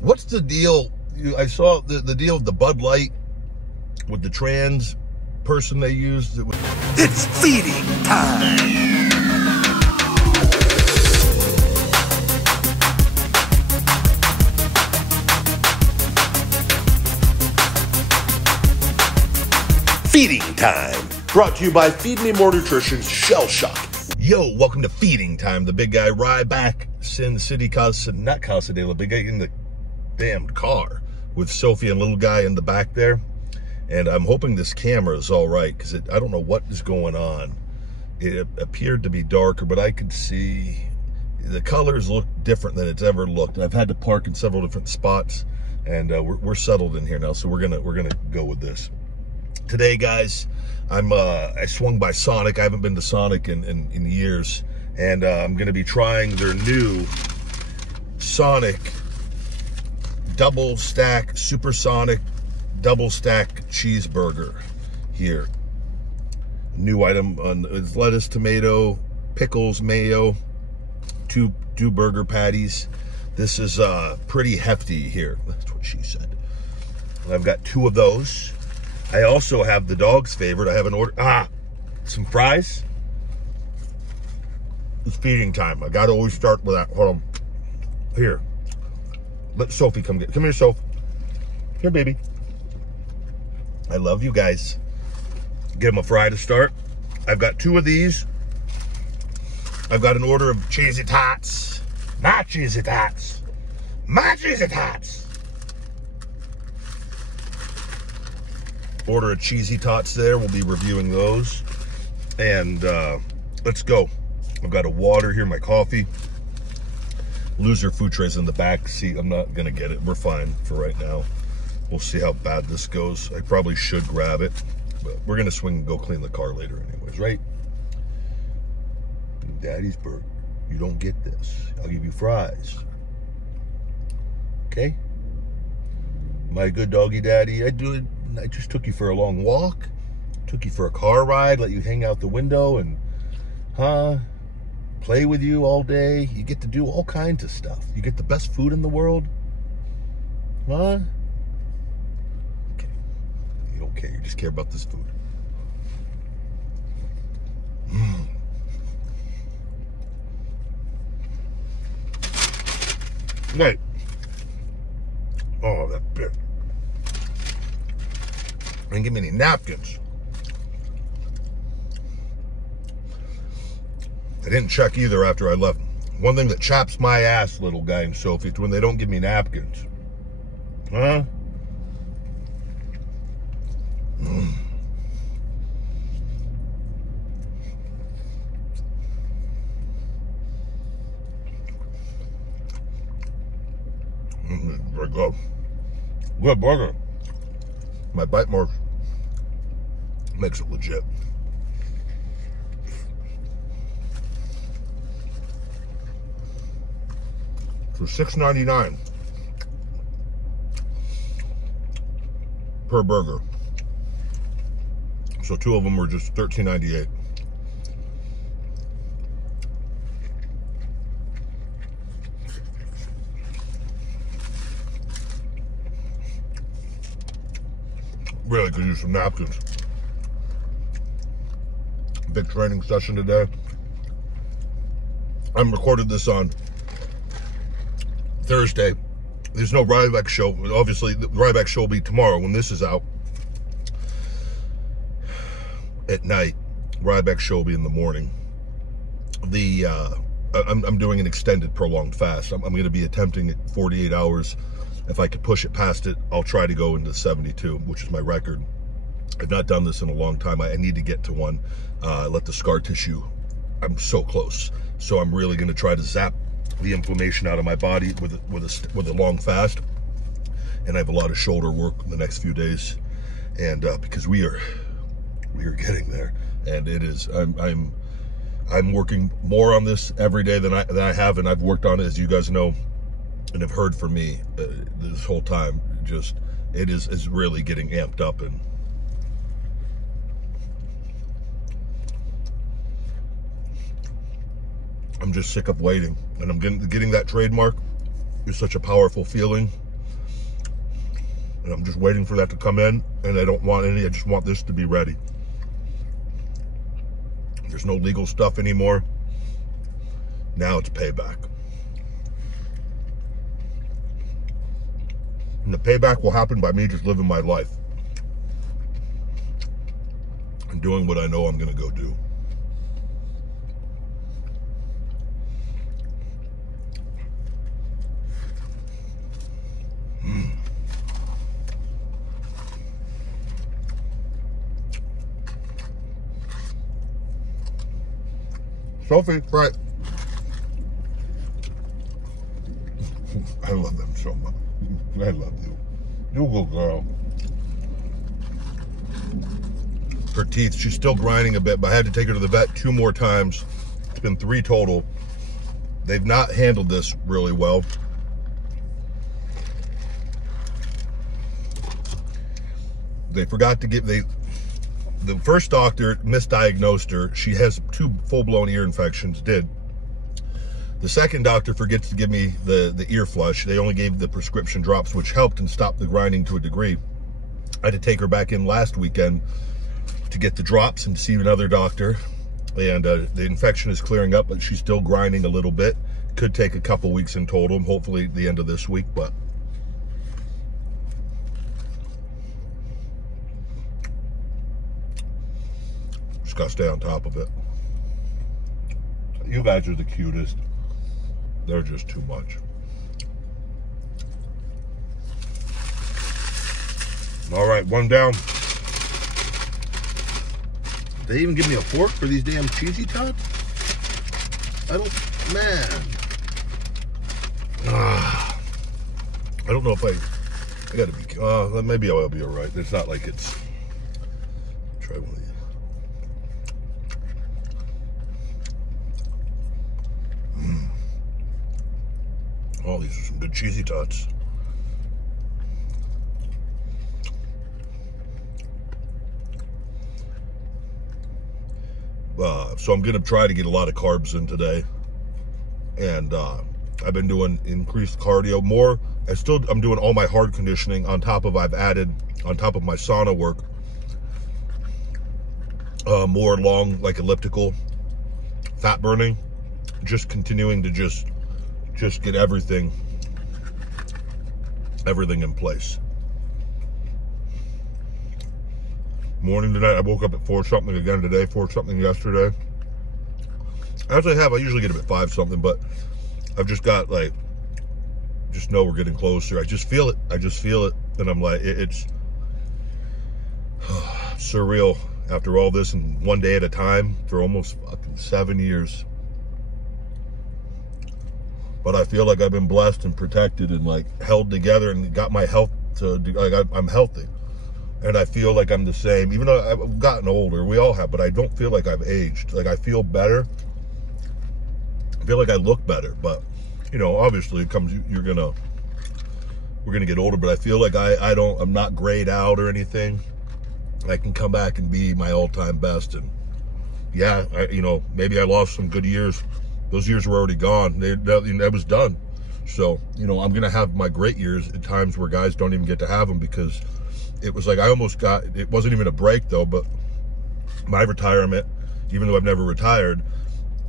What's the deal? I saw the deal of the Bud Light with the trans person they used. It's feeding time. Feeding time. Brought to you by Feed Me More Nutrition's Shell Shock. Yo, welcome to Feeding Time. The big guy Ryback, Sin City Casa, not Casadela, big guy in the damn car with Sophie and little guy in the back there. And I'm hoping this camera is all right because I don't know what is going on. It appeared to be darker, but I could see the colors look different than it's ever looked. I've had to park in several different spots, and we're settled in here now, so we're gonna go with this. Today, guys, I swung by Sonic. I haven't been to Sonic in years, and I'm gonna be trying their new Sonic double stack, supersonic double stack cheeseburger here. New item on it's lettuce, tomato, pickles, mayo, two burger patties. This is pretty hefty here. That's what she said. I've got 2 of those. I also have the dog's favorite. I have an order. Some fries. It's feeding time. I gotta always start with that. Hold on. Here. Let Sophie come here, Soph. Here, baby. I love you guys. Give them a fry to start. I've got 2 of these. I've got an order of cheesy tots. My cheesy tots. My cheesy tots. Order of cheesy tots there. We'll be reviewing those. And let's go. I've got a water here, my coffee. Loser food trays in the back seat. I'm not gonna get it. We're fine for right now. We'll see how bad this goes. I probably should grab it, but we're gonna swing and go clean the car later anyways, right? Daddy's burger. You don't get this. I'll give you fries. Okay? My good doggy daddy, I just took you for a long walk, took you for a car ride, let you hang out the window and, play with you all day. You get to do all kinds of stuff. You get the best food in the world. Okay. You don't care. You just care about this food. Right. Oh, that bit. Didn't give me any napkins. I didn't check either after I left. One thing that chaps my ass, little guy and Sophie, is when they don't give me napkins. Huh? Very good. Good burger. My bite mark makes it legit. For $6.99 per burger. So 2 of them were just $13.98. Really could use some napkins. Big training session today. I'm recorded this on Thursday. There's no Ryback show. Obviously, the Ryback show will be tomorrow when this is out. At night. Ryback show will be in the morning. I'm doing an extended prolonged fast. I'm going to be attempting it 48 hours. If I could push it past it, I'll try to go into 72, which is my record. I've not done this in a long time. I need to get to one. Let the scar tissue. I'm so close. So I'm really going to try to zap the inflammation out of my body with a long fast. And I have a lot of shoulder work in the next few days. And because we are getting there. And it is, I'm working more on this every day than I have, and I've worked on it, as you guys know, and have heard from me this whole time. Just, it is really getting amped up, and I'm just sick of waiting. And I'm getting that trademark is such a powerful feeling. And I'm just waiting for that to come in, and I don't want any, I just want this to be ready. There's no legal stuff anymore. Now it's payback. And the payback will happen by me just living my life and doing what I know I'm gonna go do. Sophie, right. I love them so much. I love you. You go, girl. Her teeth, she's still grinding a bit, but I had to take her to the vet 2 more times. It's been 3 total. They've not handled this really well. They forgot to give, the first doctor misdiagnosed her. She has 2 full-blown ear infections, did. The second doctor forgets to give me the ear flush. They only gave the prescription drops, which helped and stopped the grinding to a degree. I had to take her back in last weekend to get the drops and see another doctor. And the infection is clearing up, but she's still grinding a little bit. Could take a couple weeks in total, hopefully the end of this week, but just gotta stay on top of it. You guys are the cutest. They're just too much. All right, 1 down. Did they even give me a fork for these damn cheesy tots? I don't know if I gotta be, maybe I'll be all right. It's not like it's, try one of these. Oh, these are some good cheesy tots. So I'm gonna try to get a lot of carbs in today. And I've been doing increased cardio more. I'm doing all my hard conditioning on top of, I've added, on top of my sauna work, more long, like elliptical fat burning. Just continuing to just get everything in place. Morning tonight, I woke up at 4 something again today, 4 something yesterday. As I usually get up at 5 something, but I've just got like, just know we're getting closer. I just feel it. And I'm like, it's surreal after all this and 1 day at a time for almost fucking 7 years. But I feel like I've been blessed and protected and like held together and got my health to, like I'm healthy. And I feel like I'm the same, even though I've gotten older, we all have, but I don't feel like I've aged. Like I feel better. I feel like I look better, but you know, obviously it comes, we're gonna get older, but I feel like I'm not grayed out or anything. I can come back and be my all-time best. And yeah, you know, maybe I lost some good years. Those years were already gone. That was done. So, you know, I'm gonna have my great years at times where guys don't even get to have them, because it was like I almost got, it wasn't even a break though, but my retirement, even though I've never retired,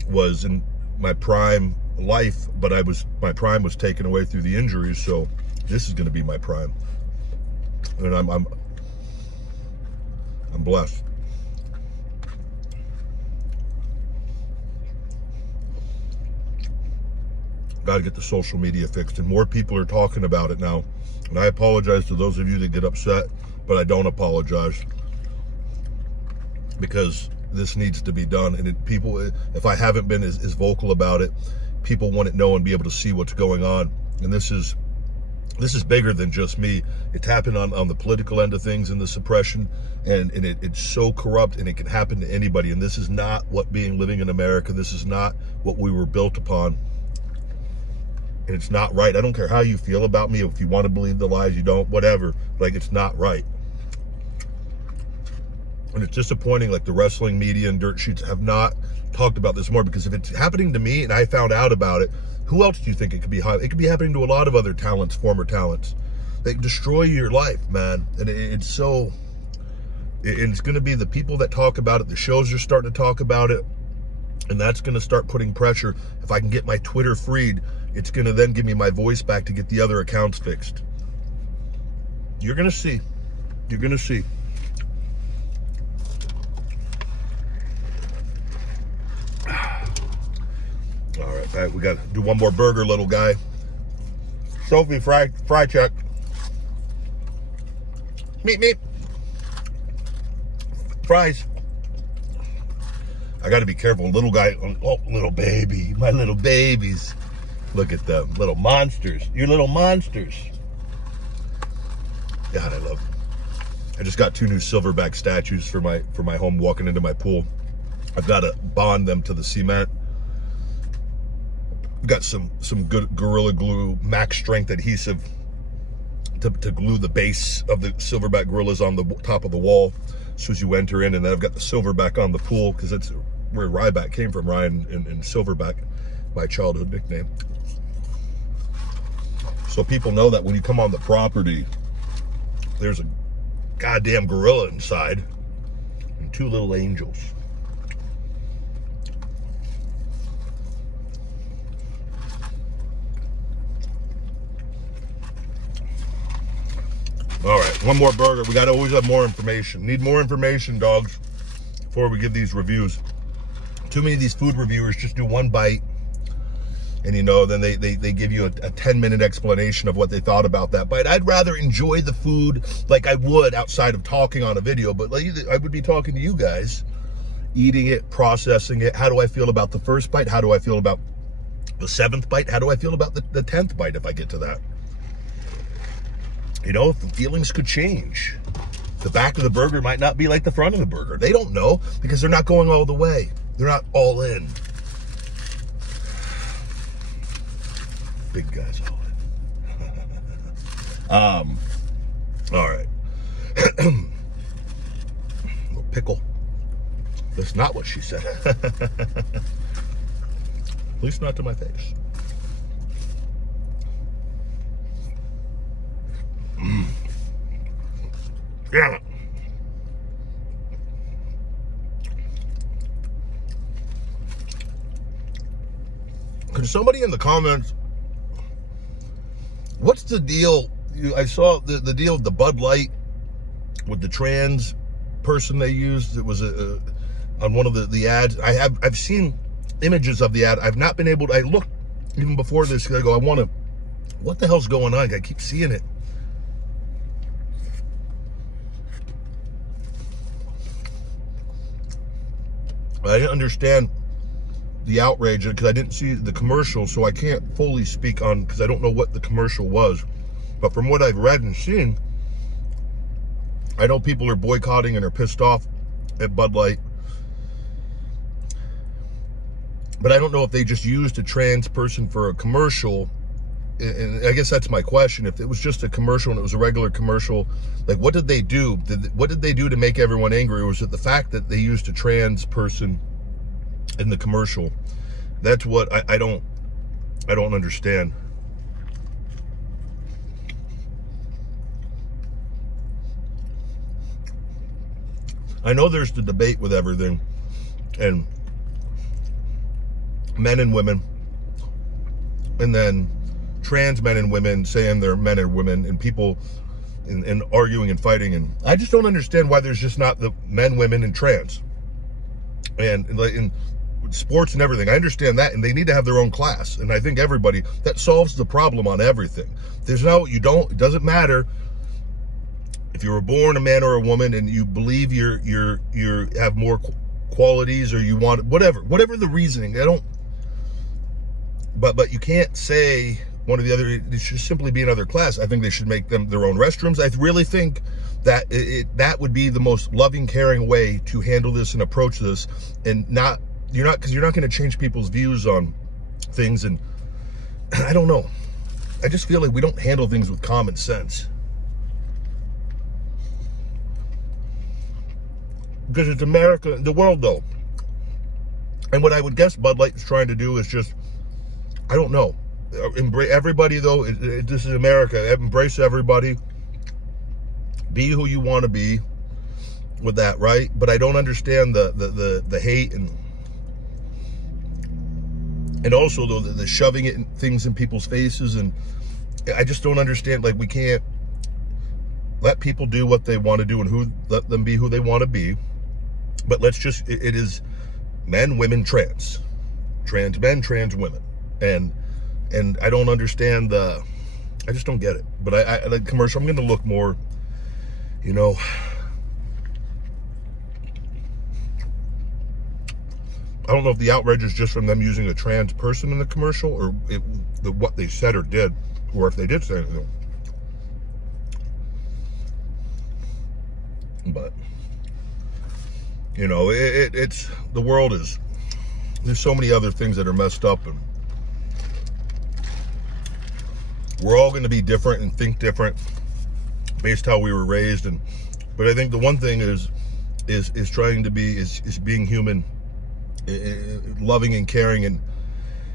was in my prime life, but my prime was taken away through the injuries. So this is going to be my prime, and I'm blessed. Got to get the social media fixed, and more people are talking about it now. And I apologize to those of you that get upset, but I don't apologize, because this needs to be done. And people, if I haven't been as vocal about it, people want to know and be able to see what's going on. And this is bigger than just me. It's happened on the political end of things and the suppression, and it's so corrupt, and it can happen to anybody. And this is not what living in America, this is not what we were built upon. And it's not right. I don't care how you feel about me. If you want to believe the lies, you don't, whatever. Like, it's not right. And it's disappointing, like the wrestling media and dirt sheets have not talked about this more, because if it's happening to me and I found out about it, who else do you think it could be? It could be happening to a lot of other talents, former talents. They destroy your life, man. And it's so, it's going to be the people that talk about it. The shows are starting to talk about it. And that's going to start putting pressure. If I can get my Twitter freed, it's going to then give me my voice back to get the other accounts fixed. You're going to see. You're going to see. All right, we got to do one more burger, little guy. Sophie, fry check. Meep. Fries. I got to be careful. Little guy, oh, little baby, my little babies. Look at them, little monsters. You're little monsters. God, I love them. I just got 2 new silverback statues for my home walking into my pool. I've got to bond them to the cement. Got some good Gorilla Glue max strength adhesive to glue the base of the silverback gorillas on the top of the wall as soon as you enter in. And then I've got the silverback on the pool because that's where Ryback came from, Ryan and Silverback, my childhood nickname. So people know that when you come on the property, there's a goddamn gorilla inside and 2 little angels. All right, one more burger. We got to always have more information. Need more information, dogs, before we give these reviews. Too many of these food reviewers just do 1 bite, and you know, then they give you a 10-minute explanation of what they thought about that bite. I'd rather enjoy the food like I would outside of talking on a video, but like I would be talking to you guys, eating it, processing it. How do I feel about the first bite? How do I feel about the 7th bite? How do I feel about the 10th bite if I get to that? You know, the feelings could change. The back of the burger might not be like the front of the burger. They don't know because they're not going all the way. They're not all in. Big guys all in. All right. Little pickle. That's not what she said. At least not to my face. Yeah. Could somebody in the comments, what's the deal? I saw the deal with the Bud Light with the trans person they used. It was on one of the ads. I've seen images of the ad. I've not been able to. I looked even before this. I go, what the hell's going on? I keep seeing it. I didn't understand the outrage because I didn't see the commercial, so I can't fully speak on, because I don't know what the commercial was. But from what I've read and seen, I know people are boycotting and are pissed off at Bud Light. But I don't know if they just used a trans person for a commercial. And I guess that's my question. If it was just a commercial and it was a regular commercial, like what did they do? What did they do to make everyone angry? Or was it the fact that they used a trans person in the commercial? That's what I don't understand. I know there's the debate with everything, and men and women, and then trans men and women saying they're men and women, and people and arguing and fighting. And I just don't understand why there's just not the men, women, and trans. And like in sports and everything, I understand that, and they need to have their own class. And I think everybody, that solves the problem on everything. There's no, it doesn't matter if you were born a man or a woman and you believe you have more qualities, or you want whatever the reasoning. But you can't say one or the other. It should simply be another class. I think they should make them their own restrooms. I really think that that would be the most loving, caring way to handle this and approach this, and because you're not going to change people's views on things. And I don't know. I just feel like we don't handle things with common sense. Because it's America, the world though. And what I would guess Bud Light is trying to do is just, I don't know. everybody though, this is America. Embrace everybody. Be who you want to be with that, right? But I don't understand the hate and also though the shoving things in people's faces, and I just don't understand. Like, we can't let people do what they want to do and let them be who they want to be. But let's just, it is men, women, trans men, trans women, and I don't understand I just don't get it. But I like commercial. I'm going to look more, you know. I don't know if the outrage is just from them using a trans person in the commercial, or what they said or did, or if they did say anything. But, you know, it's the world is, there's so many other things that are messed up, and we're all going to be different and think different based how we were raised. But I think the one thing is trying to be, is being human, loving and caring, and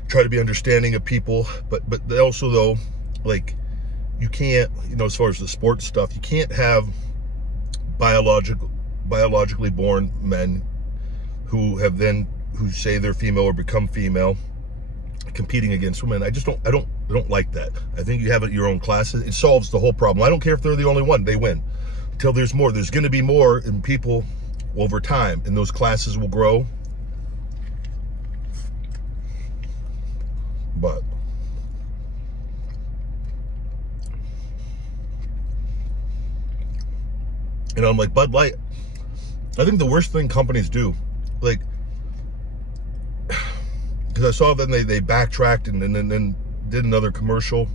try to be understanding of people. But also though, like, you can't, you know, as far as the sports stuff, you can't have biologically born men who say they're female or become female competing against women. I don't like that. I think you have it your own classes. It solves the whole problem. I don't care if they're the only one, they win. Until there's more. There's going to be more in people over time, and those classes will grow. But you know, I'm like, Bud Light, I think the worst thing companies do, like, because I saw then they backtracked and then did another commercial.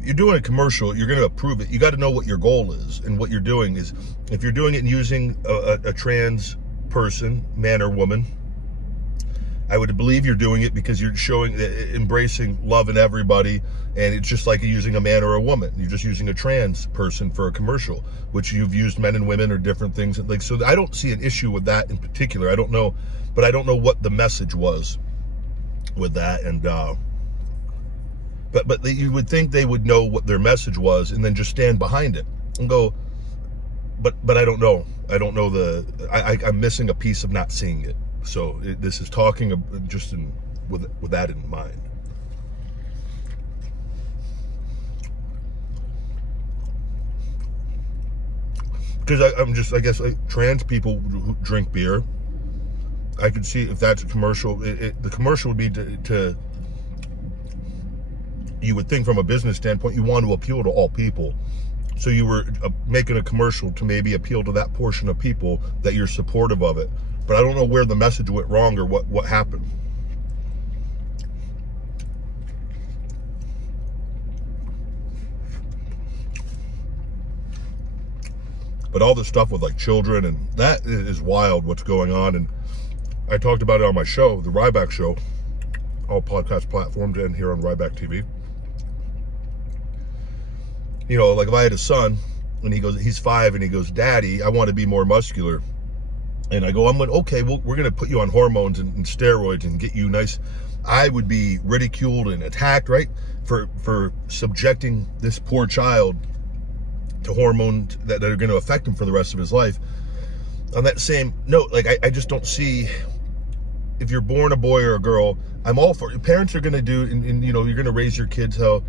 You're doing a commercial, you're going to approve it. You got to know what your goal is, and what you're doing is, if you're doing it and using a trans person, man or woman, I would believe you're doing it because you're showing, embracing love in everybody, and it's just like using a man or a woman. You're just using a trans person for a commercial, which you've used men and women or different things. Like, so I don't see an issue with that in particular. I don't know, but I don't know what the message was with that. And but you would think they would know what their message was and then just stand behind it and go. But I don't know. I don't know I'm missing a piece of not seeing it. So this is talking just with that in mind. Because I guess trans people who drink beer, I could see if that's a commercial. The commercial would be to you would think from a business standpoint, you want to appeal to all people. So you were making a commercial to maybe appeal to that portion of people that you're supportive of it. But I don't know where the message went wrong or what happened. But all this stuff with like children, and that is wild what's going on. And I talked about it on my show, the Ryback Show, all podcast platforms and here on Ryback TV. You know, like if I had a son and he's 5 and he goes, "Daddy, I want to be more muscular." And I go, okay, well, we're going to put you on hormones and steroids and get you nice. I would be ridiculed and attacked, right? For subjecting this poor child to hormones that are going to affect him for the rest of his life. On that same note, like, I just don't see, if you're born a boy or a girl, I'm all for it. Parents are going to do, and you know, you're going to raise your kids how.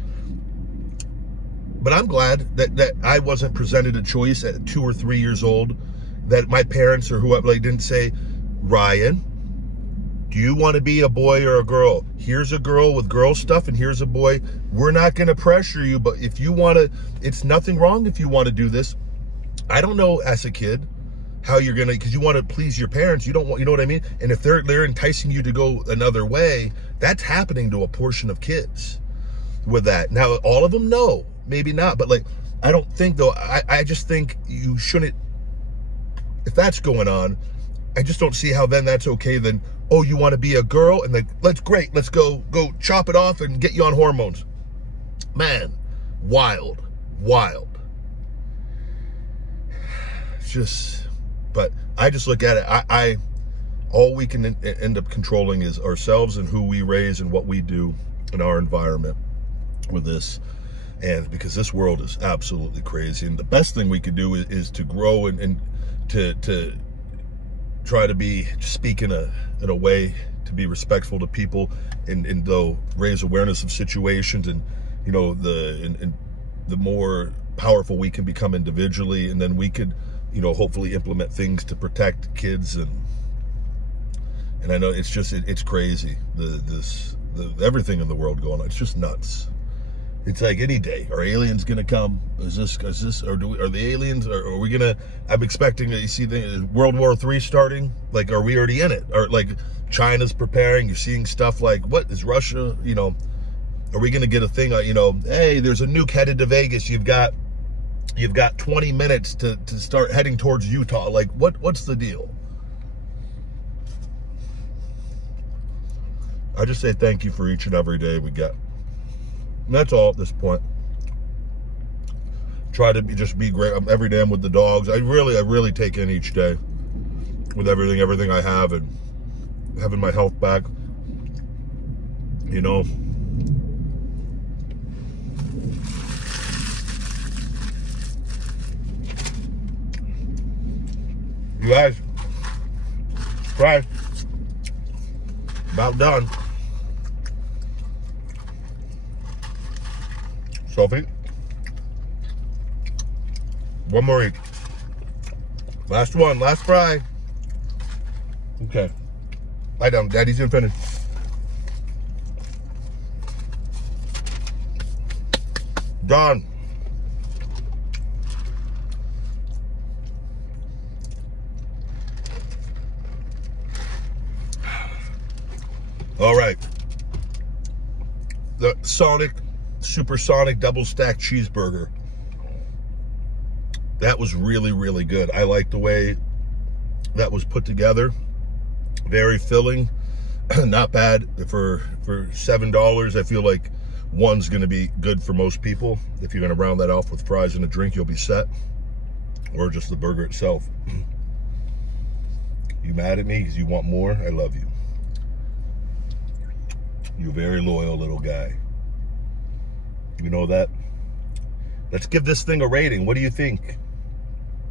But I'm glad that I wasn't presented a choice at 2 or 3 years old, that my parents or whoever didn't say, "Ryan, do you want to be a boy or a girl? Here's a girl with girl stuff and here's a boy. We're not going to pressure you, but if you want to, it's nothing wrong if you want to do this." I don't know as a kid how you're going to, because you want to please your parents. You don't want, you know what I mean? And if they're enticing you to go another way, that's happening to a portion of kids with that. Now, all of them, no, maybe not. But like, I don't think though, I just think you shouldn't, if that's going on, I just don't see how then that's okay. Then, oh, you want to be a girl, and like, let's go chop it off and get you on hormones. Man, wild. It's just, but I just look at it. All we can end up controlling is ourselves and who we raise and what we do. in our environment with this. And because this world is absolutely crazy, and the best thing we could do is to grow and to try to speak in a way to be respectful to people, and though raise awareness of situations, and you know, the more powerful we can become individually, and then we could, you know, hopefully implement things to protect kids. And I know it's just it's crazy, everything in the world going on. It's just nuts. It's like any day, are aliens gonna come? Is this, or are the aliens, or are we gonna? I'm expecting to see World War III starting. Like, are we already in it? Or like China's preparing? You're seeing stuff like, what is Russia? You know, are we gonna get a thing? You know, hey, there's a nuke headed to Vegas. You've got 20 minutes to start heading towards Utah. Like, what's the deal? I just say thank you for each and every day we get. And that's all at this point. Try to just be great. Every day I'm with the dogs. I really take in each day with everything I have, and having my health back. You know. You guys, try. About done. Sophie, one more each. Last one, last fry. Okay, lie down. Daddy's gonna finish. Done. All right. The Supersonic double stack cheeseburger. That was really good. I like the way that was put together. Very filling. Not bad for $7. I feel like one's going to be good for most people. If you're going to round that off with fries and a drink, you'll be set. Or just the burger itself. You mad at me because you want more? I love you. You're a very loyal little guy. You know that? Let's give this thing a rating. What do you think?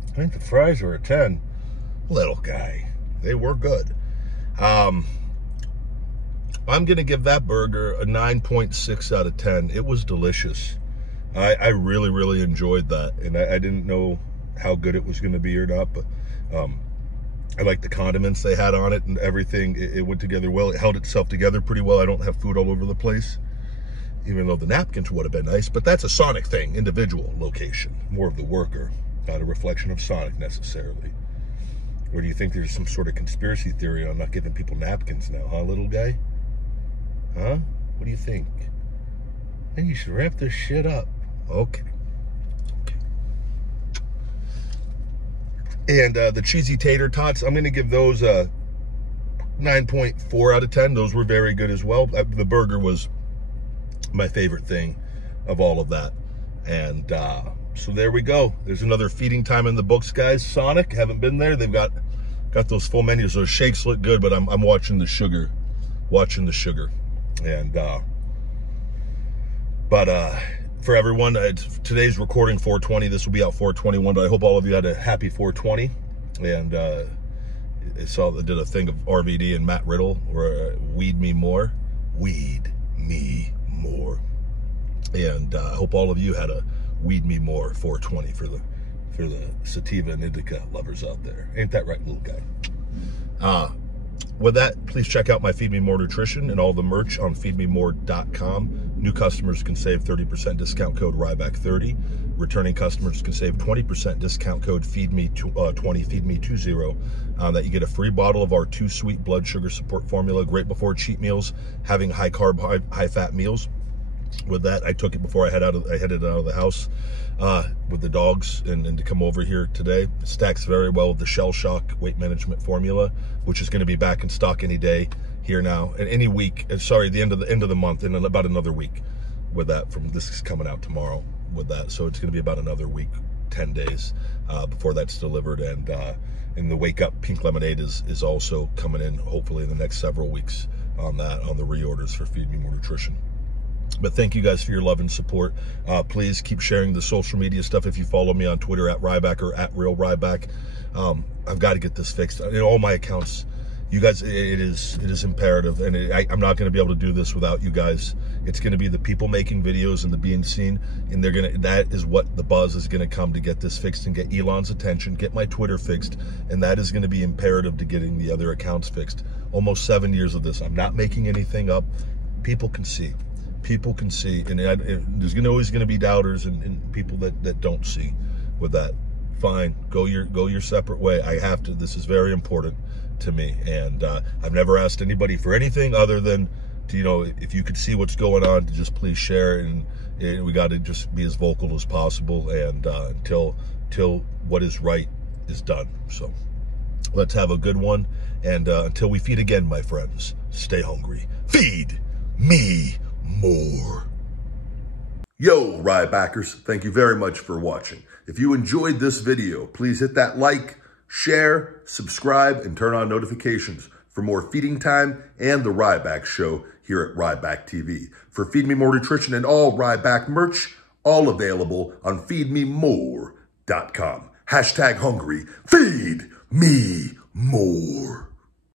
I think the fries are a 10. Little guy. They were good. I'm going to give that burger a 9.6 out of 10. It was delicious. I really enjoyed that. And I didn't know how good it was going to be or not. But I like the condiments they had on it and everything. It went together well. It held itself together pretty well. I don't have food all over the place, even though the napkins would have been nice. But that's a Sonic thing, individual location. More of the worker, not a reflection of Sonic necessarily. Or do you think there's some sort of conspiracy theory on not giving people napkins now, huh, little guy? Huh? What do you think? I think you should wrap this shit up. Okay. And the cheesy tater tots, I'm going to give those a 9.4 out of 10. Those were very good as well. The burger was my favorite thing of all of that. And so there we go. There's another feeding time in the books, guys. Sonic, haven't been there. They've got those full menus. Those shakes look good, but I'm watching the sugar. And for everyone, today's recording 420. This will be out 421, but I hope all of you had a happy 420. And I saw they did a thing of RVD and Matt Riddle, where weed me more. And I hope all of you had a weed me more 420 for the sativa and indica lovers out there. Ain't that right, little guy? With that, please check out my Feed Me More Nutrition and all the merch on feedmemore.com. New customers can save 30% discount code Ryback30. Returning customers can save 20% discount code FEEDME20, FEEDME20. That you get a free bottle of our 2 Sweet Blood Sugar Support formula, great before cheat meals, having high carb, high fat meals. With that, I took it before I headed out of the house with the dogs and to come over here today. It stacks very well with the Shell Shock weight management formula, which is going to be back in stock any day here now, and any week. Sorry, the end of the month, in about another week. With that, this is coming out tomorrow. With that, so it's going to be about another week, 10 days before that's delivered. And the Wake Up Pink Lemonade is also coming in, hopefully in the next several weeks on the reorders for Feed Me More Nutrition. But thank you guys for your love and support. Please keep sharing the social media stuff. If you follow me on Twitter at Ryback or at Real Ryback, I've got to get this fixed. In all my accounts, you guys, it is imperative, and I'm not going to be able to do this without you guys. It's going to be the people making videos and the being seen, and that is what the buzz is going to come to get this fixed and get Elon's attention, get my Twitter fixed, and that is going to be imperative to getting the other accounts fixed. Almost 7 years of this. I'm not making anything up. People can see. People can see, and there's always going to be doubters and people that don't see with that. Fine, go your separate way. I have to. This is very important to me, and I've never asked anybody for anything other than to, if you could see what's going on, to just please share, and we got to just be as vocal as possible, and until what is right is done. So let's have a good one, and until we feed again, my friends, stay hungry. Feed me more. Yo, Rybackers, thank you very much for watching. If you enjoyed this video, please hit that like, share, subscribe, and turn on notifications for more feeding time and the Ryback Show here at Ryback TV. For Feed Me More Nutrition and all Ryback merch, all available on feedmemore.com. #hungry, feed me more.